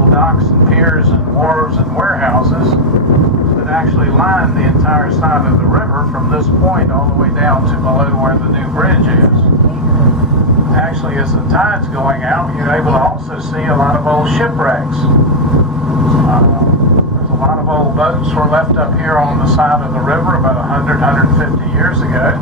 old docks and piers and wharves and warehouses that actually line the entire side of the river from this point all the way down to below where the new bridge is. Actually, as the tide's going out, you're able to also see a lot of old shipwrecks. There's a lot of old boats were left up here on the side of the river about 150 years ago.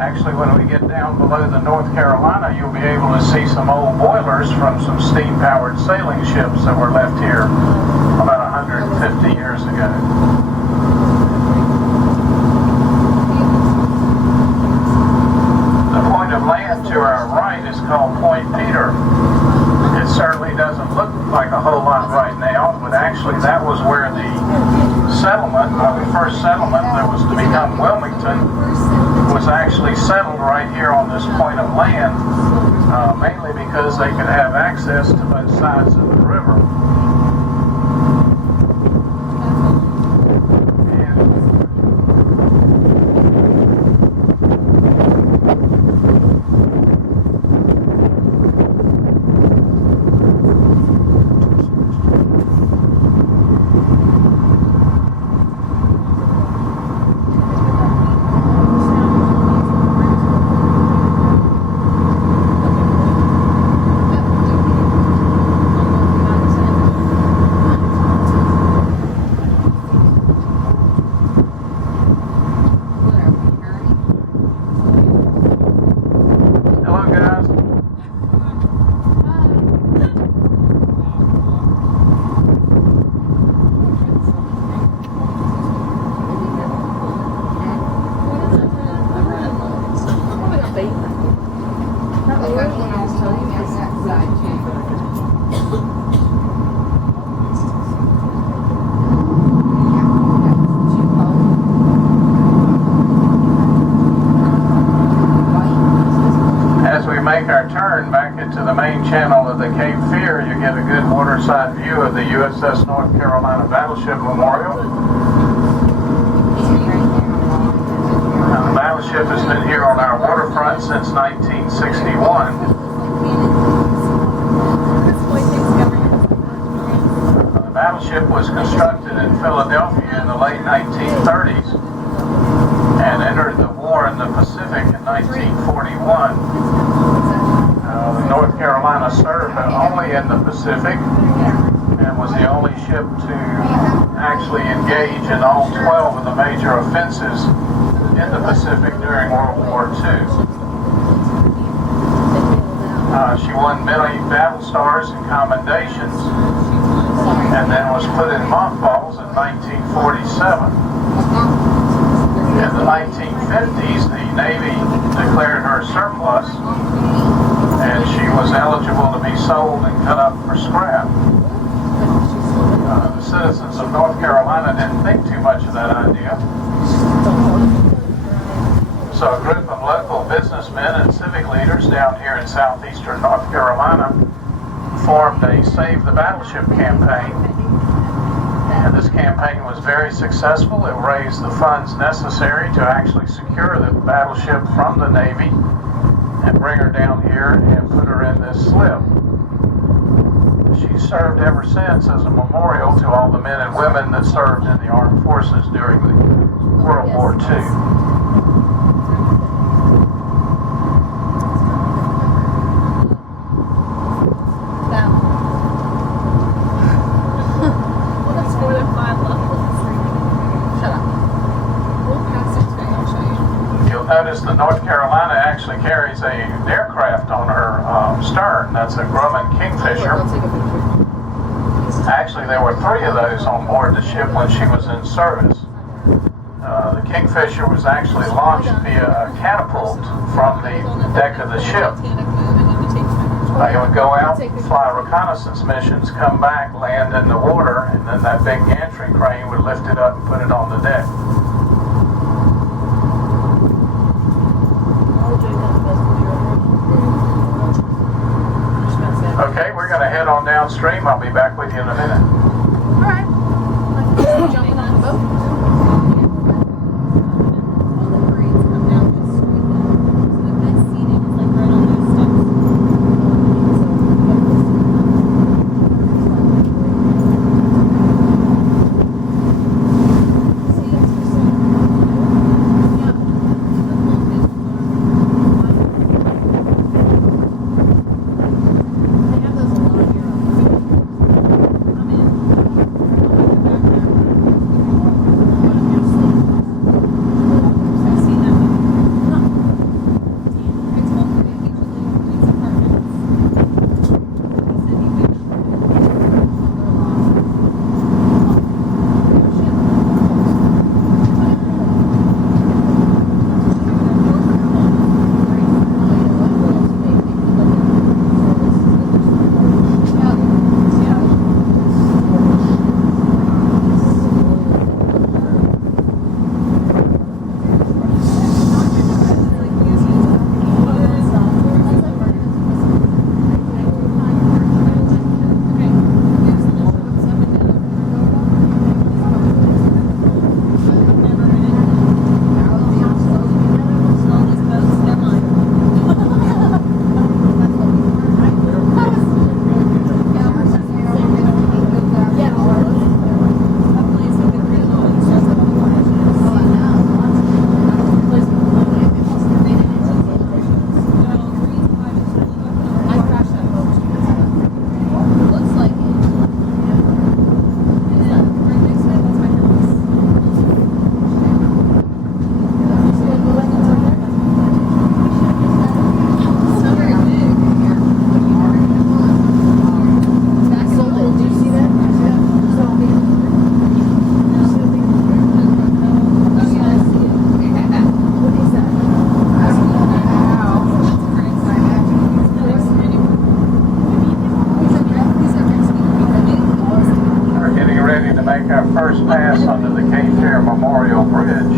Actually, when we get down below the North Carolina, you'll be able to see some old boilers from some steam-powered sailing ships that were left here about 150 years ago. The point of land to our right is called Point Peter. It certainly doesn't look like a whole lot right now, but actually that was where the settlement, the first settlement that was to become Wilmington, was actually settled right here on this point of land, mainly because they could have access to both sides of the river. Of the USS North Carolina Battleship Memorial. Now, the battleship has been here on our waterfront since 1961. The battleship was constructed in Philadelphia in the late 1930s and entered the war in the Pacific in 1941. The North Carolina served only in the Pacific and was the only ship to actually engage in all 12 of the major offenses in the Pacific during World War II. She won many battle stars and commendations and then was put in mothballs in 1947. In the 1950s, the Navy declared her surplus and she was eligible to be sold and cut up for scrap. The citizens of North Carolina didn't think too much of that idea. So a group of local businessmen and civic leaders down here in southeastern North Carolina formed a Save the Battleship campaign. And this campaign was very successful. It raised the funds necessary to actually secure the battleship from the Navy and bring her down here and put her in this slip. She's served ever since as a memorial to all the men and women that served in the armed forces during the World War II. Notice the North Carolina actually carries an aircraft on her stern. That's a Grumman Kingfisher. Actually, there were 3 of those on board the ship when she was in service. The Kingfisher was actually launched via a catapult from the deck of the ship. It would go out, fly reconnaissance missions, come back, land in the water, and then that big gantry crane would lift it up and put it on the deck. Okay, we're going to head on downstream. I'll be back with you in a minute. All right. Jumping on the boat. make our first pass under the Cape Fear Memorial Bridge.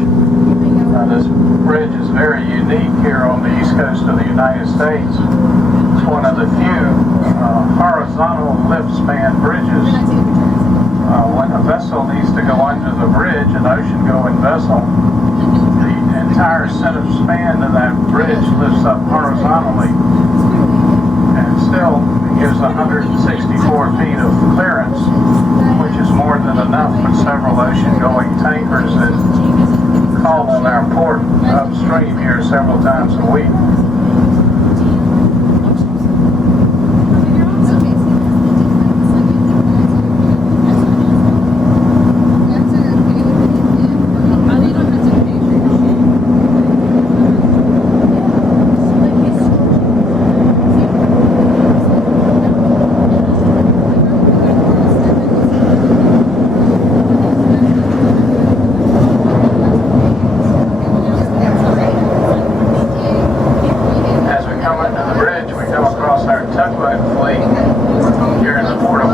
This bridge is very unique here on the east coast of the United States. It's one of the few horizontal lift span bridges. When a vessel needs to go under the bridge, an ocean-going vessel, the entire center span of that bridge lifts up horizontally, and still gives 164 feet of clearance, which is more than enough for several ocean-going tankers that call on our port upstream here several times a week.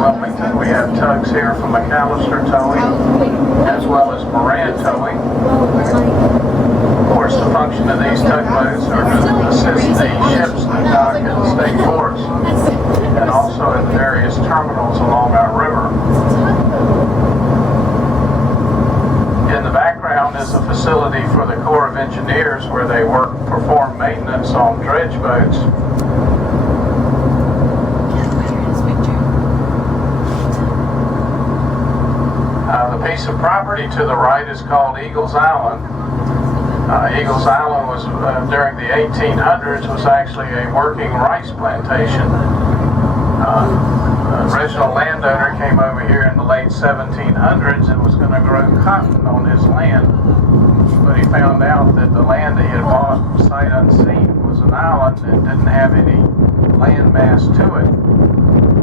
Wilmington. We have tugs here from McAllister Towing, as well as Moran Towing. Of course, the function of these tugboats are to assist the ships that dock in the state ports, and also in various terminals along our river. In the background is a facility for the Corps of Engineers where they perform maintenance on dredge boats. The piece of property to the right is called Eagles Island. Eagles Island was, during the 1800s, was actually a working rice plantation. The original landowner came over here in the late 1700s and was going to grow cotton on his land, but he found out that the land he had bought sight unseen was an island and didn't have any land mass to it.